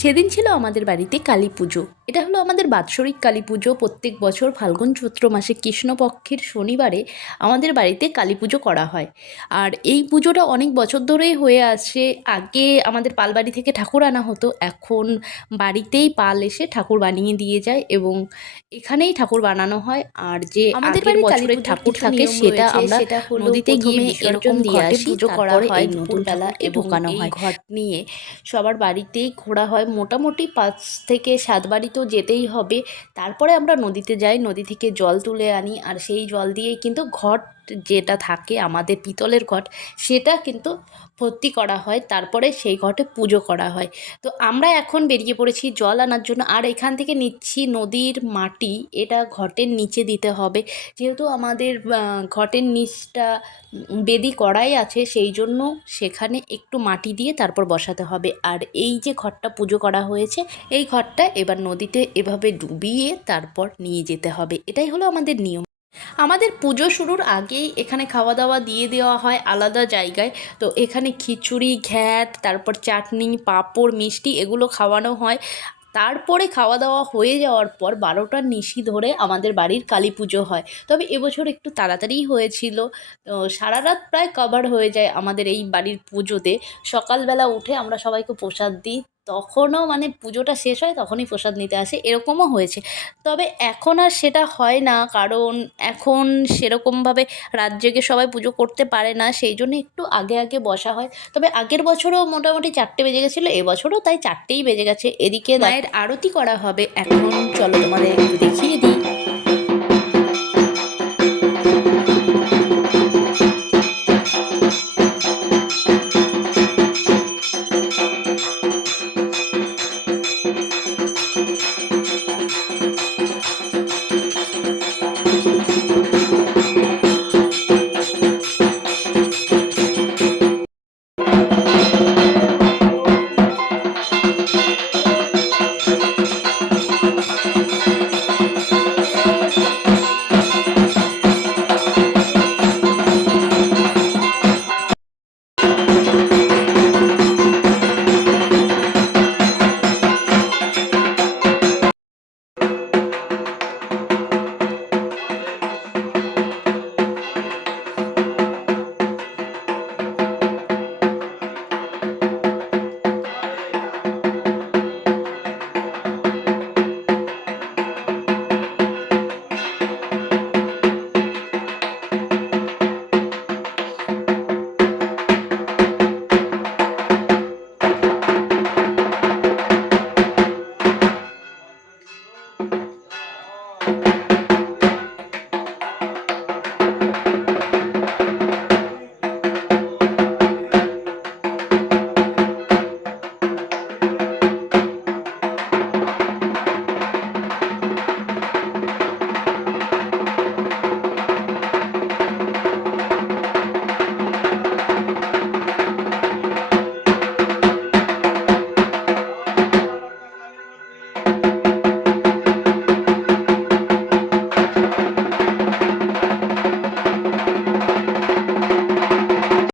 সেদিন ছিল আমাদের বাড়িতে কালী পুজো। এটা হলো আমাদের বাৎসরিক কালী পুজো। প্রত্যেক বছর ফাল্গুন চৈত্র মাসে কৃষ্ণপক্ষের শনিবারে আমাদের বাড়িতে কালী পুজো করা হয়। আর এই পুজোটা অনেক বছর ধরেই হয়ে আসছে। আগে আমাদের পালবাড়ি থেকে ঠাকুর আনা হতো, এখন বাড়িতেই পাল এসে ঠাকুর বানিয়ে দিয়ে যায় এবং এখানেই ঠাকুর বানানো হয়। আর যে আমাদের আগের বাড়ির কালী বছরের পুজোর ঠাকুর কিছু থাকে নিয়ম সেটা রয়েছে, আমরা সেটা হলো নদীতে গিয়ে প্রথমে বিসর্জন এরকম দিয়ে ঘটে আসি, পুজো করা তারপরে হয় এই নতুন দুপুরবেলা ঠাকুরকে এবং ঢোকানো এই হয়। ঘট নিয়ে সবার বাড়িতেই ঘোরা হয়, মোটামুটি 5 থেকে 7 বাড়ি তো যেতেই হবে। তারপরে আমরা নদীতে যাই, নদী থেকে জল তুলে আনি আর সেই জল দিয়েই কিন্তু ঘট যেটা থাকে আমাদের পিতলের ঘট সেটা কিন্তু ভর্তি করা হয়, তারপরে সেই ঘটে পুজো করা হয়। তো আমরা এখন বেরিয়ে পড়েছি জল আনার জন্য। আর এখান থেকে নিচ্ছি নদীর মাটি, এটা ঘটের নিচে দিতে হবে। যেহেতু আমাদের ঘটের নিচটা বেদি করাই আছে, সেই জন্য সেখানে একটু মাটি দিয়ে তারপর বসাতে হবে। আর এই যে ঘটটা পুজো করা হয়েছে, এই ঘটটা এবার নদীতে এভাবে ডুবিয়ে তারপর নিয়ে যেতে হবে। এটাই হলো আমাদের নিয়ম। আমাদের পুজো শুরুর আগেই এখানে খাওয়া দাওয়া দিয়ে দেওয়া হয় আলাদা জায়গায়। তো এখানে খিচুড়ি, ঘ্যাট, তারপর চাটনি, পাঁপড়, মিষ্টি এগুলো খাওয়ানো হয়। তারপরে খাওয়া দাওয়া হয়ে যাওয়ার পর 12টার নিশি ধরে আমাদের বাড়ির কালী পুজো হয়। তবে এবছর একটু তাড়াতাড়িই হয়েছিল। তো সারা রাত প্রায় কভার হয়ে যায় আমাদের এই বাড়ির পুজোতে। সকালবেলা উঠে আমরা সবাইকে প্রসাদ দিই, তখনও মানে পুজোটা শেষ হয় তখনই প্রসাদ নিতে আসে, এরকমও হয়েছে। তবে এখন আর সেটা হয় না, কারণ এখন সেরকমভাবে রাত জেগে সবাই পুজো করতে পারে না, সেই জন্য একটু আগে আগে বসা হয়। তবে আগের বছরও মোটামুটি 4টে বেজে গেছিলো, এবছরও তাই 4টেই বেজে গেছে। এদিকে মায়ের আরতি করা হবে এখন, চলো তোমাদের একটু দেখিয়ে দিই।